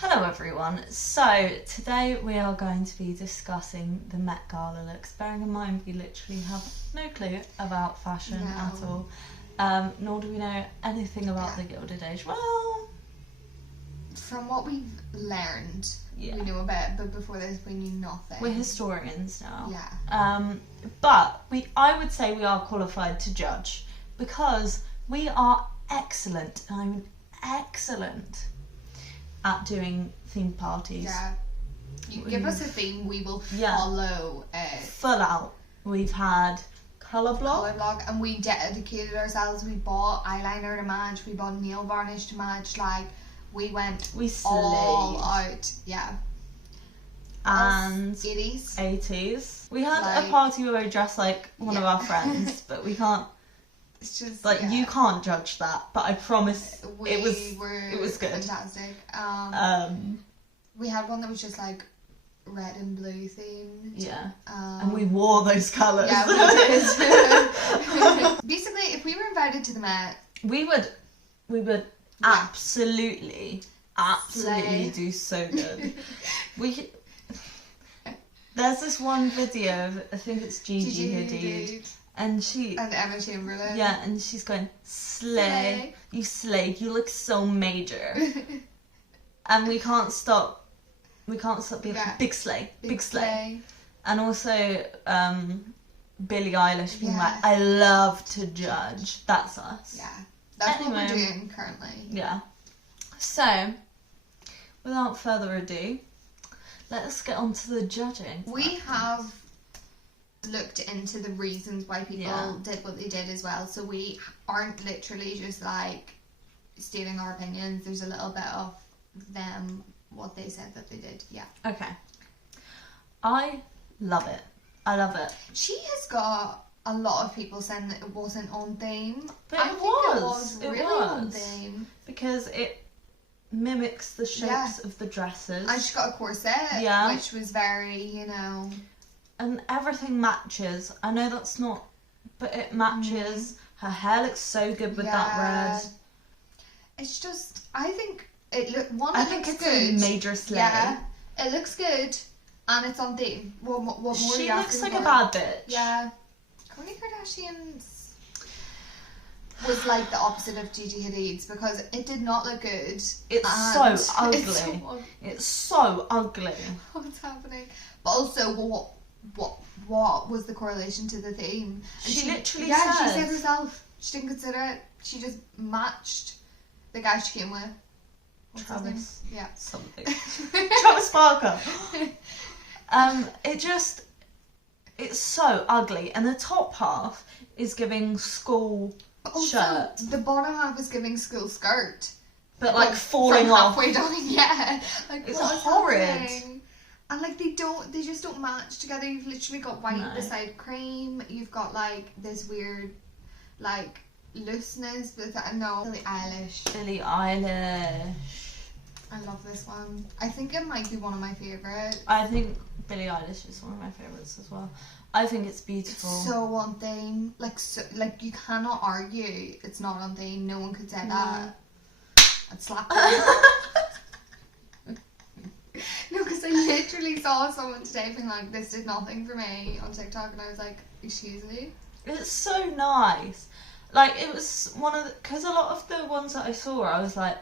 Hello everyone, so today we are going to be discussing the Met Gala looks, bearing in mind we literally have no clue about fashion at all, nor do we know anything about the Gilded Age. Well, from what we've learned, we know a bit, but before this we knew nothing. We're historians now. Yeah. But I would say we are qualified to judge because we are excellent, and I mean excellent, at doing theme parties. Yeah. You give us a theme, we will follow it. Full out. We've had colour block, and we dedicated ourselves. We bought eyeliner to match, we bought nail varnish to match, like we all out. Yeah. And 80s. We had a party where we dressed like one of our friends, but we can't. It's just you can't judge that, but I promise it was good. Fantastic. We had one that was just like red and blue themed. Yeah. And we wore those colours. Yeah, we did. Basically, if we were invited to the Met, we would absolutely do so good. There's this one video of, I think it's Gigi Hadid. And Emma Chamberlain. Yeah, and she's going, slay. You slayed. You look so major. And we can't stop being like, big slay, big slay. And also Billie Eilish being like, I love to judge. That's us. Yeah, that's what we're doing currently. Yeah. So, without further ado, let us get on to the judging. We have looked into the reasons why people did what they did as well, so we aren't literally just like stating our opinions. There's a little bit of them, what they said that they did. Okay. I love it. She has got a lot of people saying that it wasn't on theme, but I think it was really on theme because it mimics the shapes of the dresses, and she got a corset, which was very, and everything matches. I know that's not, but it matches. Her hair looks so good with that red. It's just, I think it looks it's good. A major slay. Yeah, it looks good, and it's on theme. What more she looks like a bad bitch. Yeah, Kourtney Kardashian's was like the opposite of Gigi Hadid's because it did not look good. It's so ugly. It's so ugly. What's happening? But also, what was the correlation to the theme? And she literally said. She said herself. She didn't consider it. She just matched the guy she came with. What's Travis. His name? Yeah. Something. Travis Barker. It's so ugly, and the top half is giving school shirt. The bottom half is giving school skirt, but like falling off halfway down. Yeah, like it's horrid. Happening? And like they just don't match together. You've literally got white beside cream. You've got like this weird like looseness with Billie Eilish. I love this one. I think it might be one of my favourites. I think Billie Eilish is one of my favourites as well. I think it's beautiful. It's so on theme. Like you cannot argue it's not on theme. No one could say that. I'd slap them. No, because I literally saw someone today being like, this did nothing for me on TikTok, and I was like, excuse me? It's so nice. Like, it was one of the, because a lot of the ones that I saw, I was like,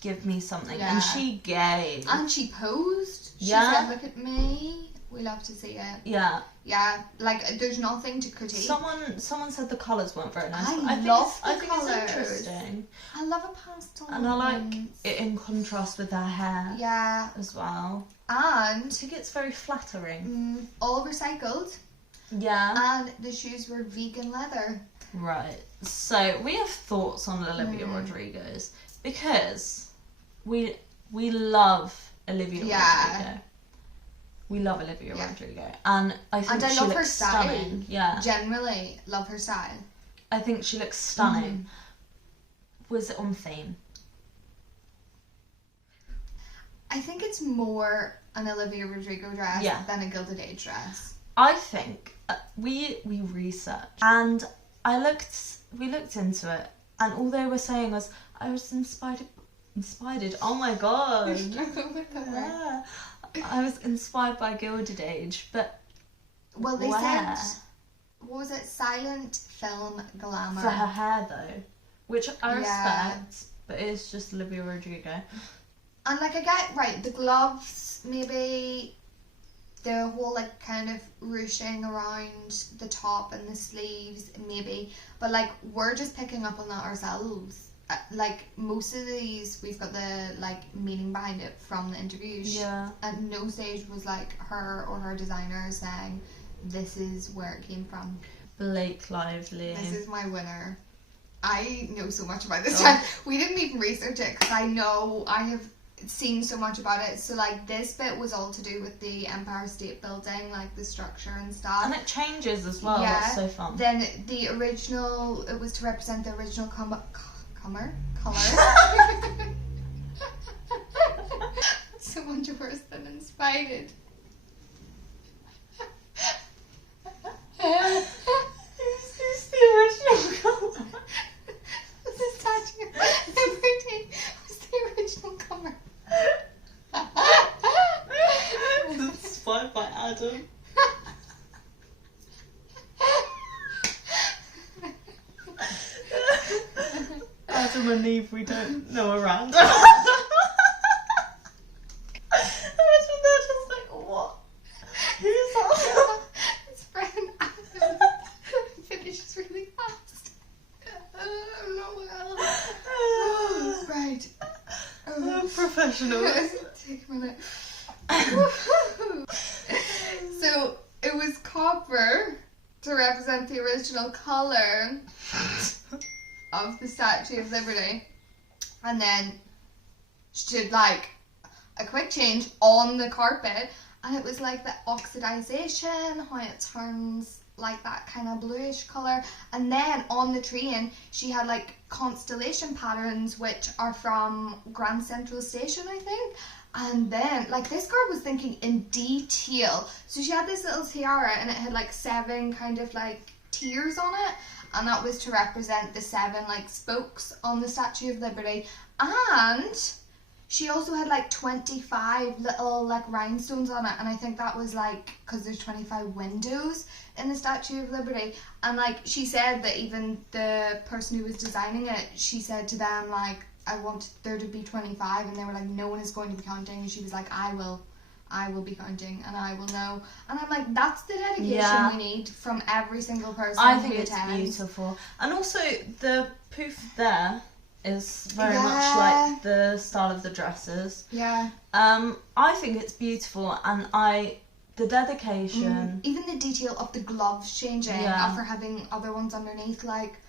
give me something. And she gave. And she posed. She said, look at me. We love to see it. Yeah. Yeah, like, there's nothing to critique. Someone said the colours weren't very nice. I love the colours. It's interesting. I love a pastel. And I like it in contrast with her hair. Yeah. As well. And I think it's very flattering. All recycled. Yeah. And the shoes were vegan leather. Right. So we have thoughts on Olivia Rodrigo's because we love Olivia Rodrigo. We love Olivia Rodrigo, and I think she looks her style. Stunning. Yeah, generally love her style. I think she looks stunning. Was it on theme? I think it's more an Olivia Rodrigo dress than a Gilded Age dress. I think we researched and we looked into it, and all they were saying was I was inspired Inspired? Oh my god. Yeah. I was inspired by Gilded Age, but well, they where? said, what was it? Silent film glamour. For her hair though, which I Yeah. respect, but it's just Olivia Rodrigo. And like I get right, the gloves maybe, the whole like kind of ruching around the top and the sleeves maybe, but like we're just picking up on that ourselves. Like most of these, we've got the like meaning behind it from the interviews. Yeah. And no stage was like her or her designer saying, "This is where it came from. Blake Lively. This is my winner." I know so much about this. Oh. We didn't even research it because I know I have seen so much about it. So like this bit was all to do with the Empire State Building, like the structure and stuff. And it changes as well. Yeah. That's so fun. Then the original, it was to represent the original color. So much worse than inspired. Who's the original colour? The Statue of Liberty was the original cover. It's inspired by Adam. Adam and Eve, we don't know around. Imagine they're just like, what? Who's that? His friend Adam finishes really fast. Right. Professionals. Take a minute. So it was copper to represent the original colour of the Statue of Liberty, and then she did like a quick change on the carpet, and it was like the oxidization, how it turns like that kind of bluish colour, and then on the train she had like constellation patterns which are from Grand Central Station, I think. And then like this girl was thinking in detail, so she had this little tiara and it had like 7 kind of like tears on it, and that was to represent the 7 like spokes on the Statue of Liberty. And she also had like 25 little like rhinestones on it, and I think that was like because there's 25 windows in the Statue of Liberty. And like she said that even the person who was designing it, she said to them like, I want there to be 25, and they were like, no one is going to be counting, and she was like, I will be counting and I will know. And I'm like, that's the dedication we need from every single person. I think who it's attends. beautiful. And also the poof there is very Yeah. much like the style of the dresses. Yeah. I think it's beautiful, and the dedication. Even the detail of the gloves changing after having other ones underneath, like,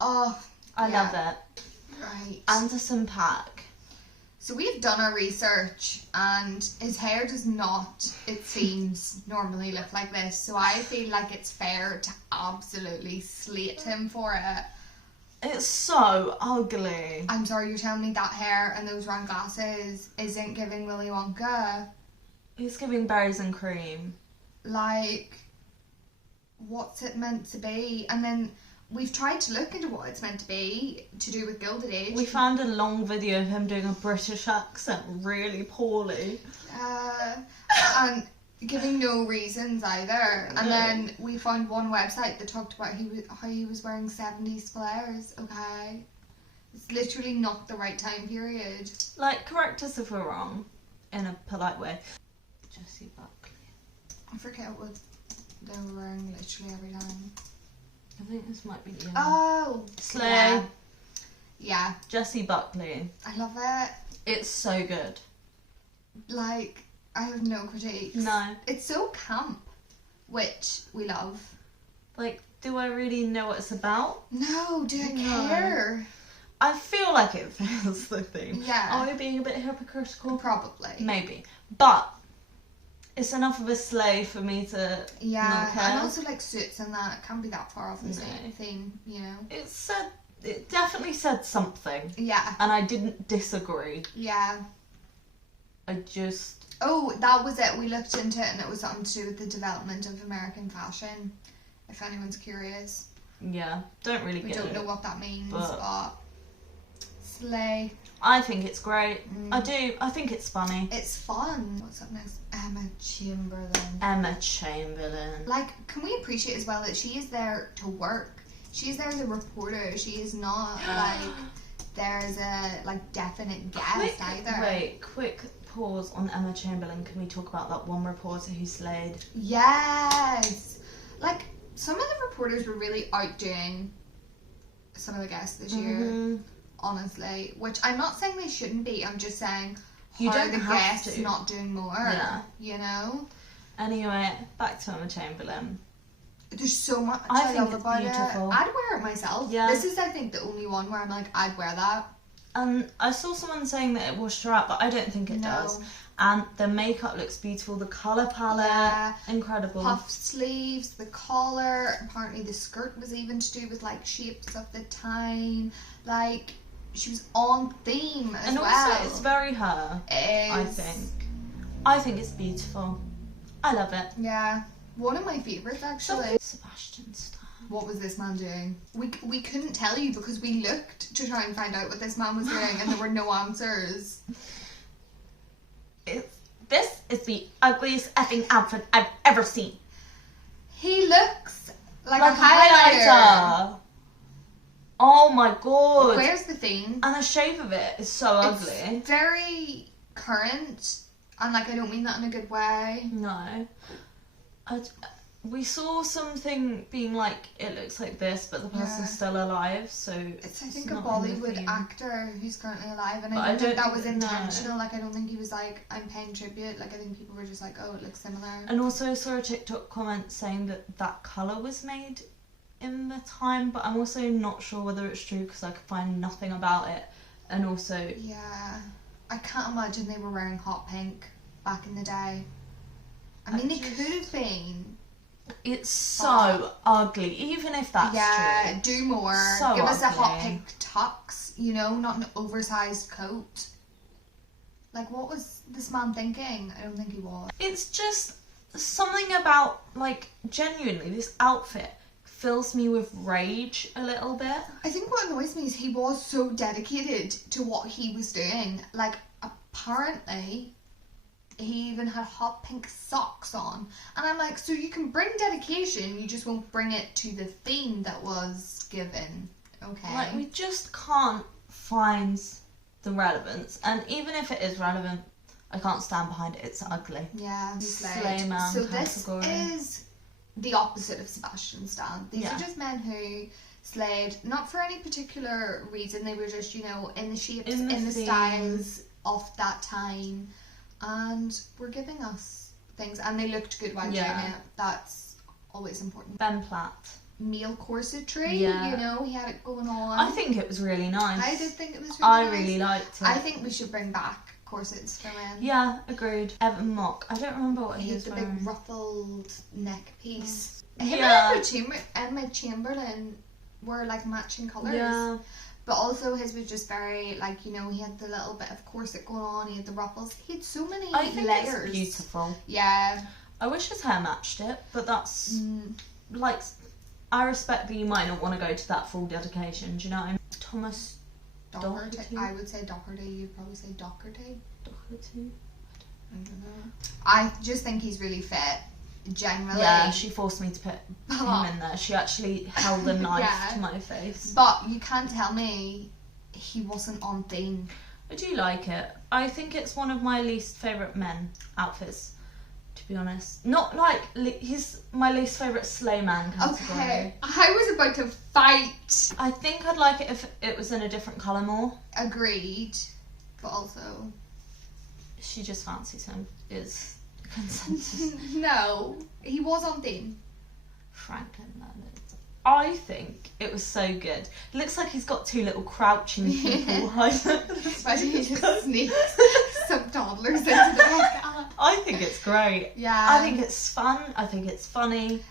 oh, I love it. Right. Anderson .Paak. So we've done our research, and his hair does not, it seems, normally look like this. So I feel like it's fair to absolutely slate him for it. It's so ugly. I'm sorry, you're telling me that hair and those round glasses isn't giving Willy Wonka? He's giving berries and cream. Like, what's it meant to be? And then we've tried to look into what it's meant to be to do with Gilded Age. We found a long video of him doing a British accent really poorly. And giving no reasons either. And then we found one website that talked about how he was wearing 70s flares. Okay, it's literally not the right time period. Like, correct us if we're wrong, in a polite way. Jessie Buckley. I forget what they were wearing literally every time. I think this might be the Oh, Slay. Yeah. Jessie Buckley. I love it. It's so good. Like, I have no critiques. No. It's so camp, which we love. Like, do I really know what it's about? No, do I No. care? I feel like it feels the theme. Yeah. Are we being a bit hypocritical? Probably. Maybe. But it's enough of a slay for me to not care. And also like suits and that can't be that far off the same theme, you know. It definitely said something. Yeah. And I didn't disagree. Yeah. I just... Oh, that was it. We looked into it and it was something to do with the development of American fashion, if anyone's curious. Yeah, don't really We get it. don't know what that means, but but slay. I think it's great. I do. I think it's funny. It's fun. What's up next? Emma Chamberlain. Emma Chamberlain. Like, can we appreciate as well that she is there to work? She is there as a reporter. She is not like there's a like definite guest either. Wait, quick pause on Emma Chamberlain. Can we talk about that one reporter who slayed? Yes. Like, some of the reporters were really outdoing some of the guests this year. Honestly, which I'm not saying they shouldn't be. I'm just saying, you how don't are the have guests to. not doing more? Yeah. You know. Anyway, back to Emma Chamberlain. There's so much I think love it's about beautiful. it. I'd wear it myself. Yeah. This is, I think, the only one where I'm like, I'd wear that. I saw someone saying that it washed her out, but I don't think it does. And the makeup looks beautiful. The colour palette, incredible. Puff sleeves, the collar. Apparently, the skirt was even to do with like shapes of the time. Like, she was on theme as well. And also, it's very her. It I is. think. I think it's beautiful. I love it. Yeah, one of my favourites actually. Sebastian Stan. What was this man doing? We couldn't tell you because we looked to try and find out what this man was doing and there were no answers. This is the ugliest effing outfit I've ever seen. He looks like a highlighter. Oh my god. Where's the thing? And the shape of it is so ugly. It's very current, and like I don't mean that in a good way. No. We saw something being like, it looks like this, but the person's still alive, so it's I think a not in the Bollywood theme. actor who's currently alive, and But I don't think that was no. intentional. Like I don't think he was like, I'm paying tribute. Like I think people were just like, oh, it looks similar. And also I saw a TikTok comment saying that colour was made in the time, but I'm also not sure whether it's true because I could find nothing about it. And also, yeah, I can't imagine they were wearing hot pink back in the day. I mean, they could have been. It's so ugly, even if that's true. Do more. So Give us a hot ugly. pink tux, you know, not an oversized coat. Like, what was this man thinking? I don't think he was. It's just something about, like, genuinely, this outfit fills me with rage a little bit. I think what annoys me is he was so dedicated to what he was doing. Like, apparently, he even had hot pink socks on. And I'm like, so you can bring dedication, you just won't bring it to the theme that was given. Okay. Like, we just can't find the relevance. And even if it is relevant, I can't stand behind it. It's ugly. Yeah. Slay man So category. this is the opposite of Sebastian Stan. These Yeah. are just men who slayed, not for any particular reason. They were just, you know, in the shapes, in the theme. styles of that time. And were giving us things, and they looked good while doing it. That's always important. Ben Platt. Male corsetry, Yeah. you know, he had it going on. I think it was really nice. I did think it was really I nice. really liked it. I think we should bring back corsets for men. Yeah, agreed. Evan Mock. I don't remember what He he had was the wearing. big ruffled neck piece. Yeah. Him and Emma Chamberlain were like matching colours. Yeah. But also his was just very, like, you know, he had the little bit of corset going on, he had the ruffles. He had so many I think layers. it's beautiful. Yeah. I wish his hair matched it, but that's like, I respect that you might not want to go to that full dedication. Do you know what I mean? Thomas Doherty. I would say Doherty. You'd probably say Doherty. Doherty. I don't know. I just think he's really fit. Generally. Yeah, she forced me to put him in there. She actually held a knife to my face. But you can't tell me he wasn't on theme. I do like it. I think it's one of my least favourite men outfits, to be honest. Not like, he's my least favourite slay man category. Okay, I was about to fight. I think I'd like it if it was in a different colour more. Agreed. But also... She just fancies him, is consensus. No, he was on theme. Franklin Leonard. I think it was so good. It looks like he's got two little crouching people. Imagine he just sneaks some toddlers into the back. I think it's great. Yeah. I think it's fun. I think it's funny.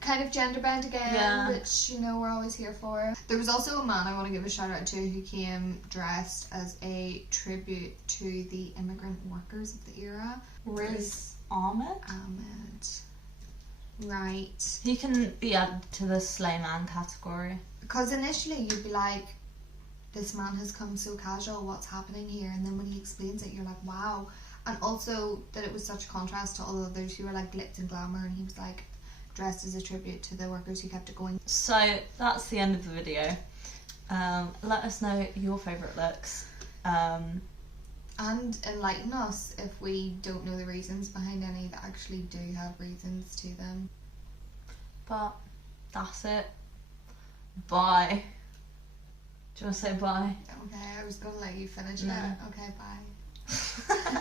Kind of gender bent again, Yeah. which, you know, we're always here for. There was also a man I want to give a shout out to who came dressed as a tribute to the immigrant workers of the era. Riz Ahmed? Ahmed. Right. He can be added to the slay man category. Because initially you'd be like, this man has come so casual, what's happening here? And then when he explains it, you're like, wow. And also that it was such a contrast to all the others who were like glitz and glamour, and he was like dressed as a tribute to the workers who kept it going. So that's the end of the video. Let us know your favourite looks. And enlighten us if we don't know the reasons behind any that actually do have reasons to them. But that's it. Bye. Do you want to say bye? Okay, I was going to let you finish No. it. Okay, bye.